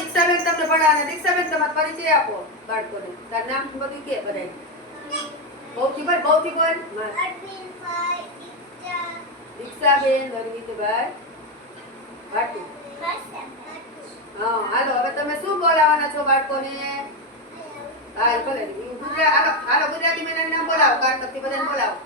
દીક્ષાબેન તમને ભણાવે. દીક્ષાબેન તમારો પરિચય આપો બાળકોને. તાર નામ બધું કે બધાય. બહુથી બોલ. દીક્ષાબેન, હરમિતભાઈ, ભાટુ. હા, હાલો હવે તમે શું બોલાવવાના છો બાળકોને? હાલ ભલે. હાલો ગુજરાતી મહિનાનું નામ બોલાવો. કારતકથી બધાને બોલાવો.